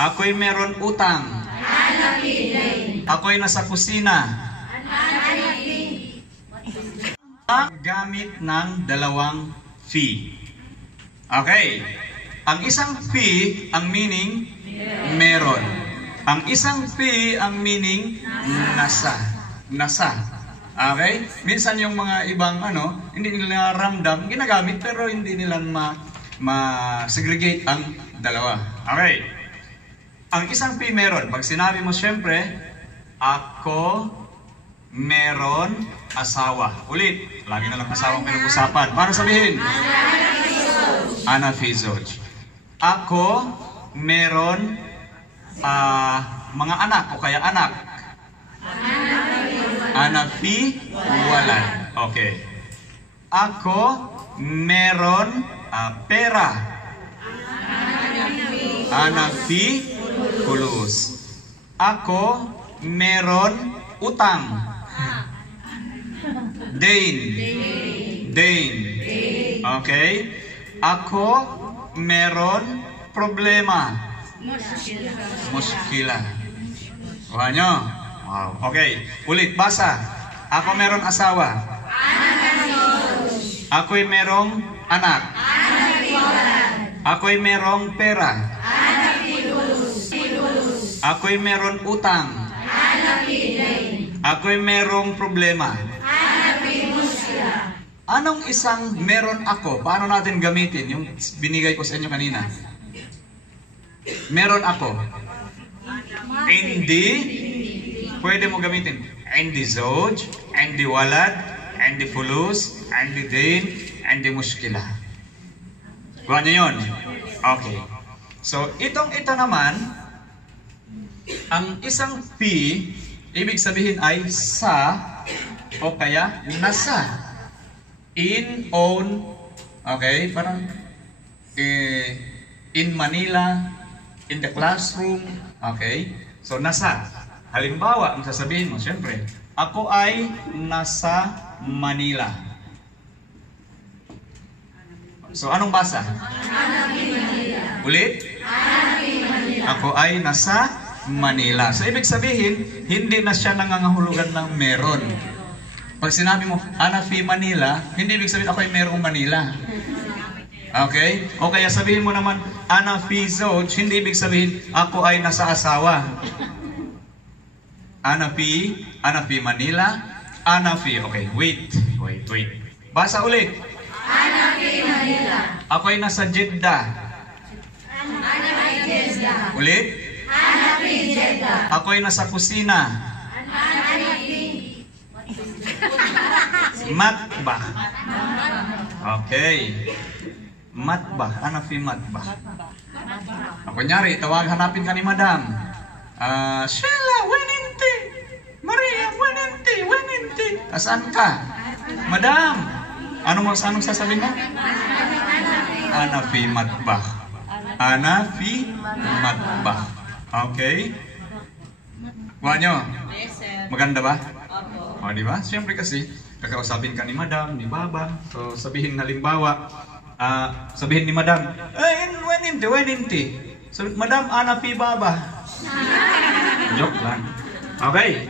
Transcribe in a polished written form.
Ako'y meron utang. Ako'y nasa kusina. Gamit ng dalawang fee. Okay. Ang isang fee, ang meaning, meron. Ang isang fee, ang meaning, nasa. Nasa. Okay? Minsan yung mga ibang hindi nila ramdam, ginagamit pero hindi nila ma-segregate ang dalawa. Okay. Ang isang fee meron. Pag sinabi mo siyempre, ako meron asawa. Ulit. Lagi na lang asawang pinag-usapan. Paano sabihin? Ana Fizoj. Ako meron mga anak o kaya anak. Ana Fi walan. Okay. Ako meron pera. Ana Fi kulus. Ako meron utang. Dain. Dain. Okay. Ako meron problema. Muskila. Kuha nyo? Wow. Okay. Ulit. Basa. Ako meron asawa. Ako'y merong anak. Ako'y merong pera. Ako'y meron utang. Ako'y merong problema. Anong isang meron ako? Paano natin gamitin yung binigay ko sa inyo kanina? Meron ako. Hindi. Pwede mo gamitin. Hindi zoj, hindi walad, hindi fulus, hindi din, hindi muskila. Kuha niyo yun? Okay. So, ito naman, ang isang fee, ibig sabihin ay sa o kaya nasa. In, on, okay, parang in Manila, in the classroom, okay. So, nasa. Halimbawa, ang sasabihin mo, siyempre, ako ay nasa Manila. So, anong basa? Ulit? Ako ay nasa Manila. So, ibig sabihin, hindi na siya nangangahulugan ng meron. Pag sinabi mo, Ana Fi Manila, hindi ibig sabihin ako ay merong Manila. Okay? O kaya sabihin mo naman, Ana Fi Zoj, hindi ibig sabihin, ako ay nasa asawa. Ana Fi Manila, Ana Fi, okay, wait. Basa ulit. Ana Fi Manila. Ako ay nasa Jeddah. Ana Fi Jeddah. Ulit. Ana Fi Jeddah. Ako ay nasa kusina. Ana Fi Matbah. Okay. Matbah. Ana Fi Matbah. Kunyari, hanapin ka ni Madam. Sheila, Weninti. Maria, Weninti. Asan ka? Madam. Anong sasabihin mo? Ana Fi Matbah. Ana Fi Matbah. Okay? Kuha nyo? Maganda ba? O, di ba? Siyempre kasi, kakausapin ka ni Madam, ni Baba. So, sabihin halimbawa, sabihin ni Madam, Weninti. So, Madam, Ana Fi Baba. Joke lang. Okay.